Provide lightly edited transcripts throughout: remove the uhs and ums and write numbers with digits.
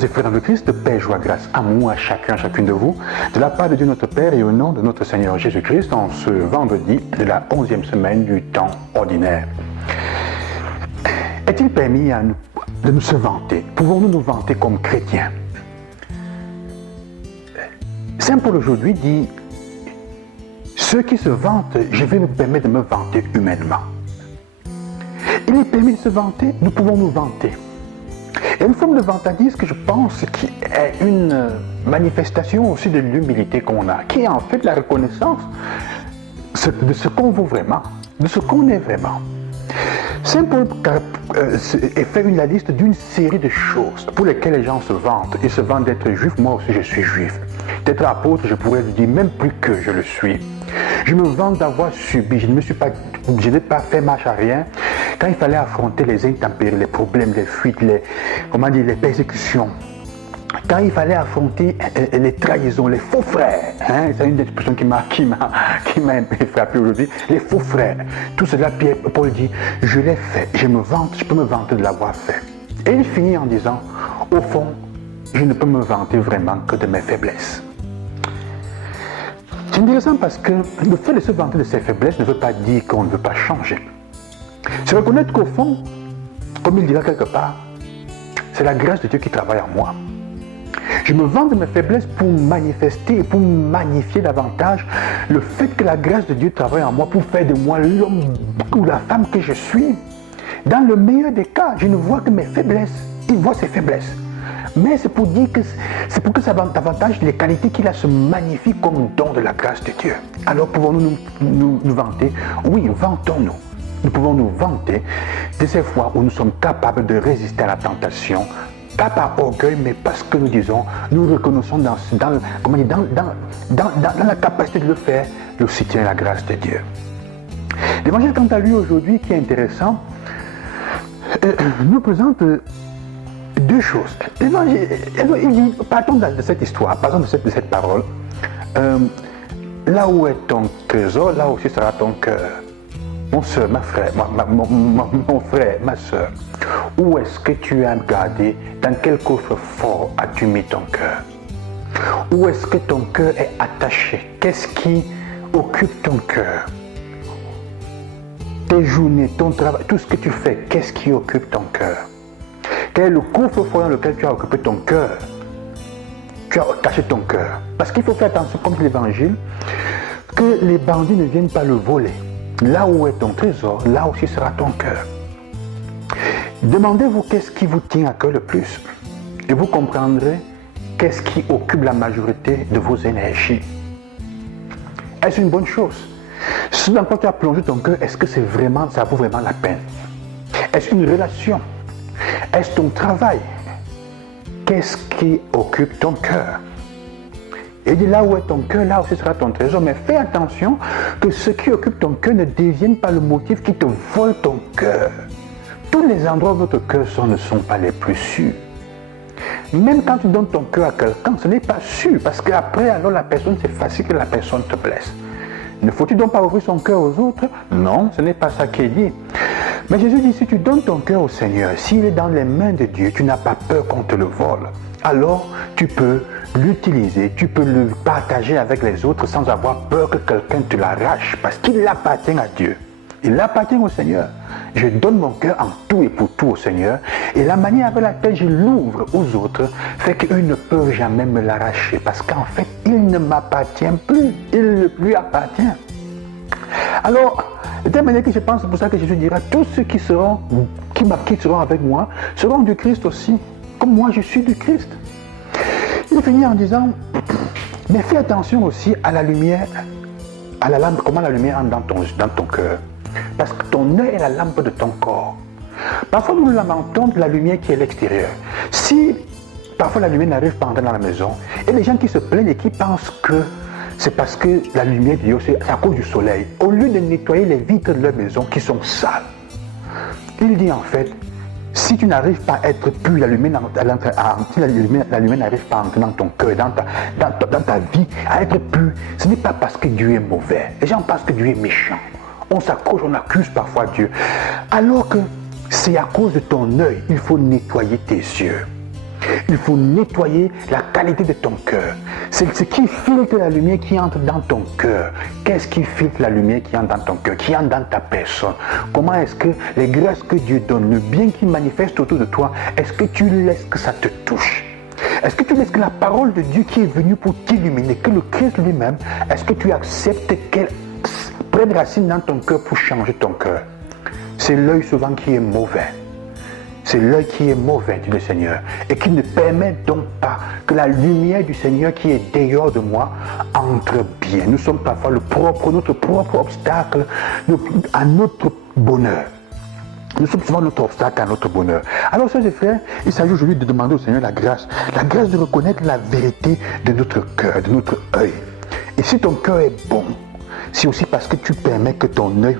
Sœurs et frères dans le Christ, paix, joie, grâce, amour à chacun, chacune de vous, de la part de Dieu notre Père et au nom de notre Seigneur Jésus-Christ, en ce vendredi de la 11e semaine du temps ordinaire. Est-il permis à nous de nous se vanter? Pouvons-nous nous vanter comme chrétiens? Saint Paul aujourd'hui dit, ceux qui se vantent, je vais me permettre de me vanter humainement. Il est permis de se vanter, nous pouvons nous vanter. Il y a une forme de vantardise que je pense qui est une manifestation aussi de l'humilité qu'on a, qui est en fait la reconnaissance de ce qu'on vaut vraiment, de ce qu'on est vraiment. Saint Paul fait la liste d'une série de choses pour lesquelles les gens se vantent. Ils se vantent d'être juifs, moi aussi je suis juif. D'être apôtre, je pourrais le dire même plus que je le suis. Je me vante d'avoir subi, je n'ai pas fait marche arrière quand il fallait affronter les intempéries, les problèmes, les fuites, les persécutions. Quand il fallait affronter les trahisons, les faux frères, c'est une des expressions qui m'a frappé aujourd'hui, les faux frères. Tout cela, Paul dit, je l'ai fait, je peux me vanter de l'avoir fait. Et il finit en disant, au fond, je ne peux me vanter vraiment que de mes faiblesses. C'est intéressant parce que le fait de se vanter de ses faiblesses ne veut pas dire qu'on ne veut pas changer. C'est reconnaître qu'au fond, comme il dira quelque part, c'est la grâce de Dieu qui travaille en moi. Je me vante de mes faiblesses pour manifester et pour magnifier davantage le fait que la grâce de Dieu travaille en moi pour faire de moi l'homme ou la femme que je suis. Dans le meilleur des cas, je ne vois que mes faiblesses. Il voit ses faiblesses. Mais c'est pour dire que ça davantage les qualités qu'il a se magnifient comme don de la grâce de Dieu. Alors pouvons-nous nous vanter? Oui, vantons-nous. Nous pouvons nous vanter de ces fois où nous sommes capables de résister à la tentation, pas par orgueil, mais parce que nous disons, nous reconnaissons dans la capacité de le faire, le soutien et la grâce de Dieu. L'évangile quant à lui aujourd'hui, qui est intéressant, nous présente deux choses. L'évangile, il dit, partons de cette histoire, partons de cette parole. Là où est ton trésor, là aussi sera ton cœur. Mon soeur, mon frère, ma soeur, où est-ce que tu as gardé, dans quel coffre-fort as-tu mis ton cœur? Où est-ce que ton cœur est attaché? Qu'est-ce qui occupe ton cœur? Tes journées, ton travail, tout ce que tu fais, qu'est-ce qui occupe ton cœur? Quel est le coffre-fort dans lequel tu as occupé ton cœur? Tu as caché ton cœur. Parce qu'il faut faire attention, comme l'évangile, que les bandits ne viennent pas le voler. Là où est ton trésor, là aussi sera ton cœur. Demandez-vous qu'est-ce qui vous tient à cœur le plus. Et vous comprendrez qu'est-ce qui occupe la majorité de vos énergies. Est-ce une bonne chose? Ce dans quoi tu as plongé ton cœur, est-ce que ça vaut vraiment la peine? Est-ce une relation? Est-ce ton travail? Qu'est-ce qui occupe ton cœur? Et dit là où est ton cœur, là aussi sera ton trésor. Mais fais attention que ce qui occupe ton cœur ne devienne pas le motif qui te vole ton cœur. Tous les endroits où votre cœur ne sont pas les plus sûrs. Même quand tu donnes ton cœur à quelqu'un, ce n'est pas sûr. Parce qu'après, alors la personne, c'est facile que la personne te blesse. Ne faut-il donc pas ouvrir son cœur aux autres? Non, ce n'est pas ça qui est dit. Mais Jésus dit, si tu donnes ton cœur au Seigneur, s'il est dans les mains de Dieu, tu n'as pas peur qu'on te le vole. Alors, tu peux l'utiliser, tu peux le partager avec les autres sans avoir peur que quelqu'un te l'arrache, parce qu'il appartient à Dieu. Il appartient au Seigneur. Je donne mon cœur en tout et pour tout au Seigneur, et la manière avec laquelle je l'ouvre aux autres fait qu'eux ne peuvent jamais me l'arracher, parce qu'en fait, il ne m'appartient plus, il ne lui appartient. Alors, de telle manière que je pense, c'est pour ça que Jésus dira, tous ceux qui seront avec moi seront du Christ aussi, comme moi je suis du Christ. Il finit en disant, mais fais attention aussi à la lumière, à la lampe, comment la lumière entre dans ton cœur. Parce que ton œil est la lampe de ton corps. Parfois nous nous lamentons de la lumière qui est à l'extérieur. Si parfois la lumière n'arrive pas à entrer dans la maison, et les gens qui se plaignent et qui pensent que c'est parce que la lumière de Dieu, c'est à cause du soleil. Au lieu de nettoyer les vitres de leur maison qui sont sales, il dit en fait, si tu n'arrives pas à être pur, la lumière n'arrive pas à entrer dans ton cœur, dans ta vie, à être pur, ce n'est pas parce que Dieu est mauvais. Les gens pensent que Dieu est méchant. On s'accroche, on accuse parfois Dieu. Alors que c'est à cause de ton œil, il faut nettoyer tes yeux. Il faut nettoyer la qualité de ton cœur. C'est ce qui filtre la lumière qui entre dans ton cœur. Qu'est-ce qui filtre la lumière qui entre dans ton cœur, qui entre dans ta personne? Comment est-ce que les grâces que Dieu donne, le bien qu'il manifeste autour de toi, est-ce que tu laisses que ça te touche? Est-ce que tu laisses que la parole de Dieu qui est venue pour t'illuminer, que le Christ lui-même, est-ce que tu acceptes qu'elle prenne racine dans ton cœur pour changer ton cœur? C'est l'œil souvent qui est mauvais. C'est l'œil qui est mauvais, dit le Seigneur, et qui ne permet donc pas que la lumière du Seigneur qui est dehors de moi entre bien. Nous sommes parfois notre propre obstacle à notre bonheur. Nous sommes souvent notre obstacle à notre bonheur. Alors, sœurs et frères, il s'agit aujourd'hui de demander au Seigneur la grâce de reconnaître la vérité de notre cœur, de notre œil. Et si ton cœur est bon, c'est aussi parce que tu permets que ton œil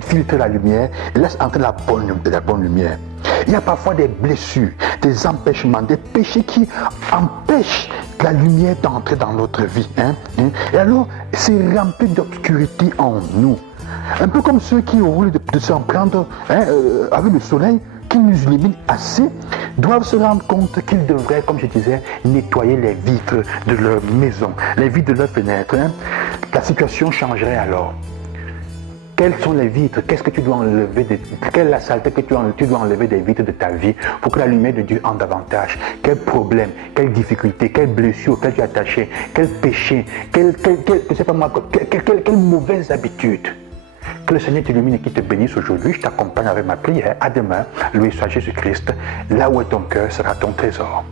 filtre la lumière et laisse entrer la bonne lumière. Il y a parfois des blessures, des empêchements, des péchés qui empêchent la lumière d'entrer dans notre vie. Et alors, c'est rempli d'obscurité en nous. Un peu comme ceux qui, au lieu de s'en prendre avec le soleil, qui nous illumine assez, doivent se rendre compte qu'ils devraient, comme je disais, nettoyer les vitres de leur maison, les vitres de leur fenêtre. La situation changerait alors. Quelles sont les vitres? Qu'est-ce que tu dois enlever? Quelle est la saleté que tu dois enlever des vitres de ta vie pour que la lumière de Dieu entre davantage? Quel problème, quelle difficulté, quelle blessure auquel tu es attaché, quel péché, quelle mauvaise habitude? Que le Seigneur t'illumine et qu'il te bénisse aujourd'hui. Je t'accompagne avec ma prière. À demain. Loué soit Jésus-Christ. Là où est ton cœur sera ton trésor.